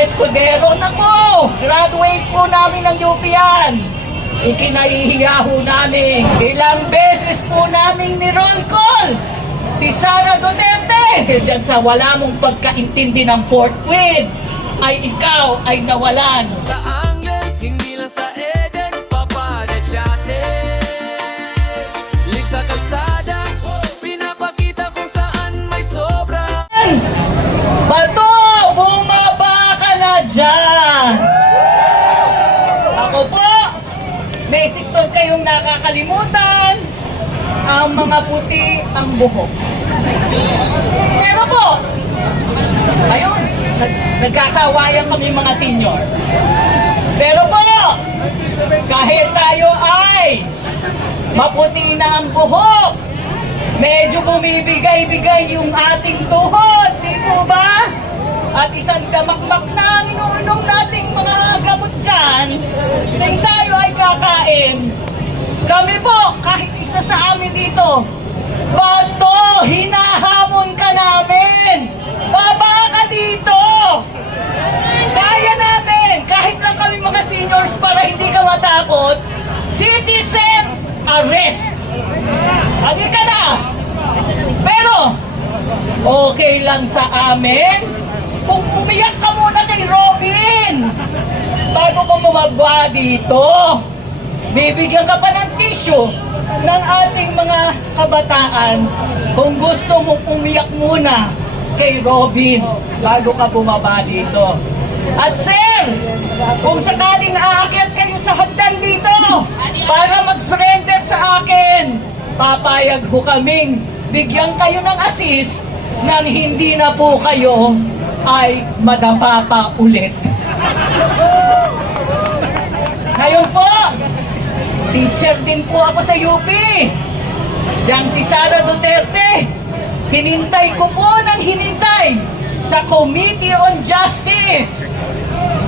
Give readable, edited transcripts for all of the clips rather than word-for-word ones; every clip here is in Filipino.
Escudero. Nako, graduate po namin ng UP yan. Ikinahihiya ho namin. Ilang beses po namin ni-roll call si Sara Duterte. Diyan sa wala mong pagkaintindi ng fourth wheel, ay ikaw ay nawalan. Sa Anglen, hindi lang sa Eden, papanet siya live sa kalsada, pinapakita kung saan may sobra. Bato, bumaba ka na dyan! Ako po, may sektor kayong nakakalimutan, ang mga puti ang buhok. Pero po, ayun, nagkakawayan kami mga senior. Pero po, kahit tayo ay maputi na ang buhok, medyo bumibigay-bigay yung ating tuhod, di po ba? At isang damakmak na ang inuunom nating mga gamot dyan, nang tayo ay kakain. Kami po, kahit isa sa amin dito, Bato, hinahamon ka namin! Baba ka dito! Kaya namin, kahit lang kami mga seniors para hindi ka matakot, citizens arrest! Hagi ka na! Pero, okay lang sa amin kung umiyak ka muna kay Robin bago ko bumaba dito. Bibigyan ka pa ng tissue ng ating mga kabataan kung gusto mo umiyak muna kay Robin bago ka bumaba dito. At sir, kung sakaling aakyat kayo sa hagdan dito para mag-surrender sa akin, papayag ho kaming bigyan kayo ng assist nang hindi na po kayo ay madapa pa ulit. Ngayon po, teacher din po ako sa UP. Yang si Sara Duterte, hinintay ko po ng hinintay sa Committee on Justice.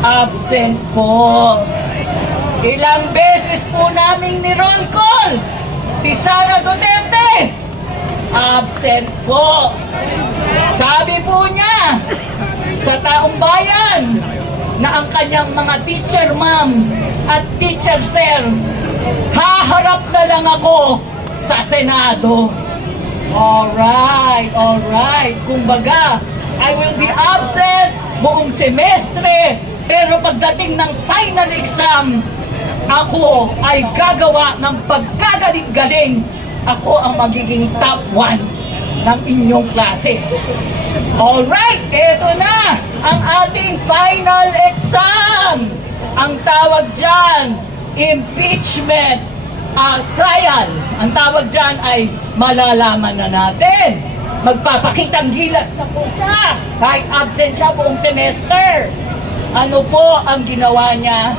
Absent po. Ilang beses po naming ni-roll call si Sara Duterte. Absent po. Sabi po niya sa taong bayan na ang kanyang mga teacher ma'am at teacher sir, haharap na lang ako sa Senado. Alright. Kumbaga, I will be absent buong semestre, pero pagdating ng final exam, ako ay gagawa ng pagkagaling-galing. Ako ang magiging top 1 ng inyong klase. Alright, eto na ang ating final exam. Ang tawag dyan, impeachment trial. Ang tawag dyan ay malalaman na natin. Magpapakitang gilas na po siya kahit absent siya buong semester. Ano po ang ginawa niya?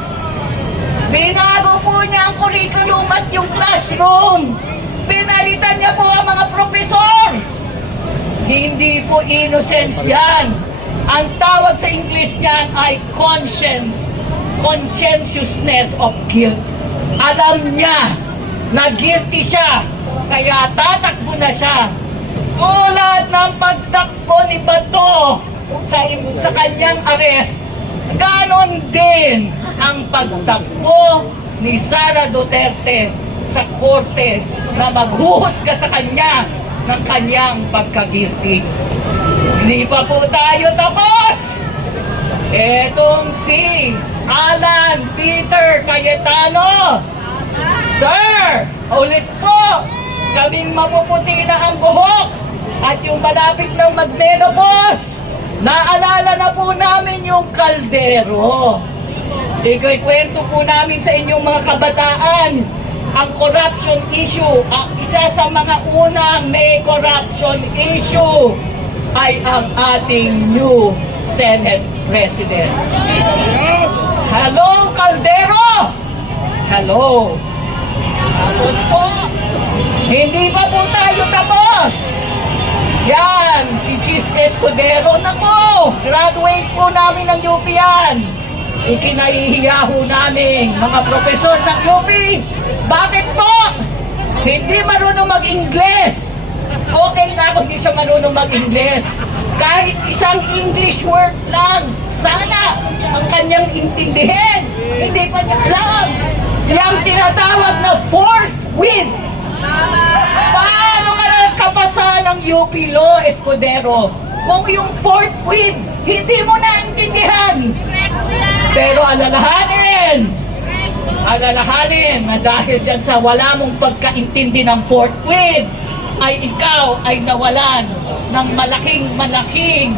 Binago po niya ang curriculum at yung classroom. Pinalitan niya po ang mga profesor. Hindi po innocence yan. Ang tawag sa English niyan ay conscientiousness of guilt. Alam niya na guilty siya, kaya tatakbo na siya. Tulad ng pagtakbo ni Bato sa kanyang arrest, ganon din ang pagtakbo ni Sara Duterte sa korte na maghuhusga sa kanya ng kanyang pagka-guilty. Hindi pa po tayo tapos. Etong si Alan Peter Cayetano. Sir, ulit po, kaming mapuputi na ang buhok at yung malapit ng mag-menopause. Naalala na po namin yung kaldero. Ikwento po namin sa inyong mga kabataan ang corruption issue. Isa sa mga unang may corruption issue ay ang ating new Senate President. Hello, Caldero! Hello! Tapos po, hindi pa po tayo tapos. Yan, si Chis Escudero. Nako, graduate po namin ng UP yan. Ikinahihiya ho namin mga profesor ng UP. Bakit po? Hindi marunong mag-Ingles. Okay na kung hindi siya marunong mag-Ingles. Kahit isang English word lang, sana ang kanyang intindihin. Hindi pa niya alam. Yang tinatawag na fourth win. Paano ka nagkapasa ng UP Law, Escudero? Kung yung fourth win, hindi mo naintindihan. Pero alalahanin na dahil dyan sa wala mong pagkaintindi ng fourth win, ay ikaw ay nawalan ng malaking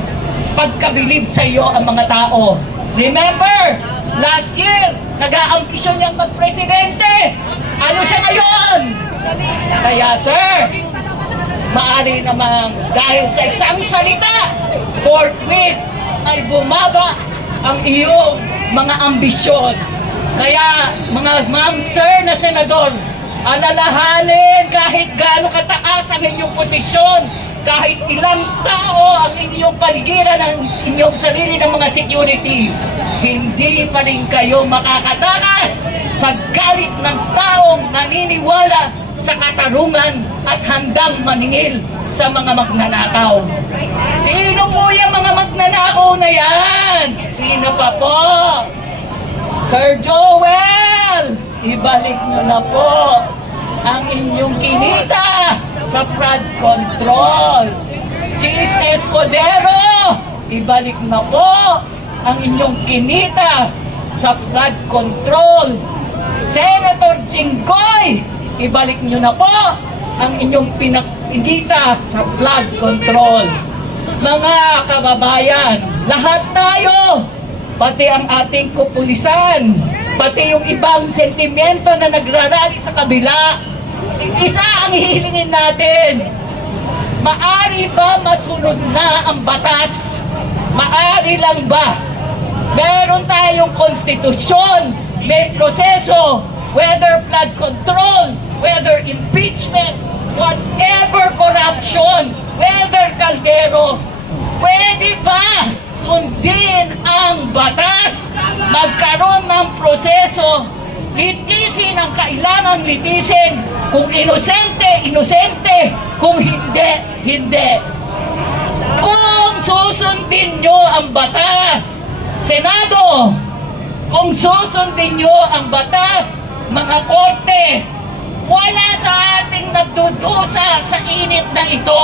pagkabilib sa iyo ang mga tao. Remember, last year, nag-aambisyon niyang magpresidente. Ano siya ngayon? Kaya sir, maaari namang dahil sa isang salita, forthwith ay bumaba ang iyong mga ambisyon. Kaya mga ma'am, sir na senador, alalahanin kahit gaano kataas ang inyong posisyon, kahit ilang tao ang inyong paligiran ng inyong sarili ng mga security, hindi pa rin kayo makakatakas sa galit ng taong naniniwala sa katarungan at handang maningil sa mga magnanakaw. Sino po yung mga magnanakaw na yan? Sino pa po? Sir Joel, ibalik nyo na po ang inyong kinita sa flood control. Cheese Escudero, ibalik na po ang inyong kinita sa flood control. Senator Jinggoy, ibalik nyo na po ang inyong pinakikita sa flood control. Mga kababayan, lahat tayo, pati ang ating kapulisan, pati yung ibang sentimiento na nagrarally sa kabila, isa ang hihilingin natin. Maari ba masunod na ang batas? Maari lang ba? Meron tayong konstitusyon, may proseso, whether flood control, whether impeachment, whatever corruption, whether kaldero, pwede ba sundin ang batas, magkaroon ng proseso, litisin ang kailangang litisin, kung inosente, kung hindi. Kung susundin nyo ang batas, Senado, kung susundin nyo ang batas, mga korte, wala sa ating nagdudusa sa init na ito.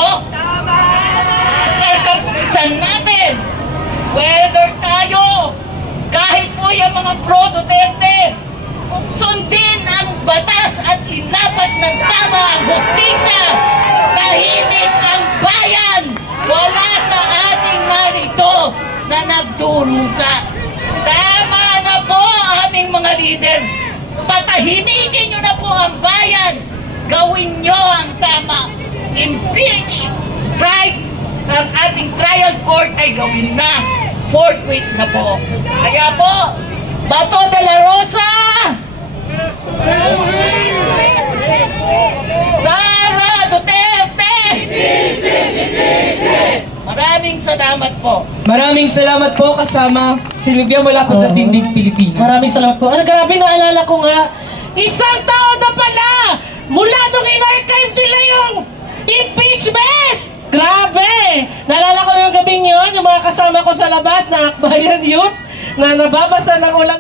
Karkapulisan natin, whether tayo, kahit po yung mga pro-Duterte, kung sundin ang batas at inapat ng tama ang hustisya, tahimik ang bayan, wala sa ating narito na nagdurusa. Tama na po aming mga leader. Patahimikin nyo na po ang bayan. Gawin nyo ang tama. Impeach, try, ang ating trial court ay gawin na. Forthwith na po. Kaya po, Bato de la Rosa, Sara Duterte, maraming salamat po. Maraming salamat po kasama si Livia mula po sa Tindig Pilipinas. Maraming salamat po. Ano, grabe, naalala ko nga, isang taon na pala mula nung in-archive nila yung impeachment! Grabe! Naalala ko yung gabing yun, yung mga kasama ko sa labas na Akbayan Youth na nababasa ng ulan.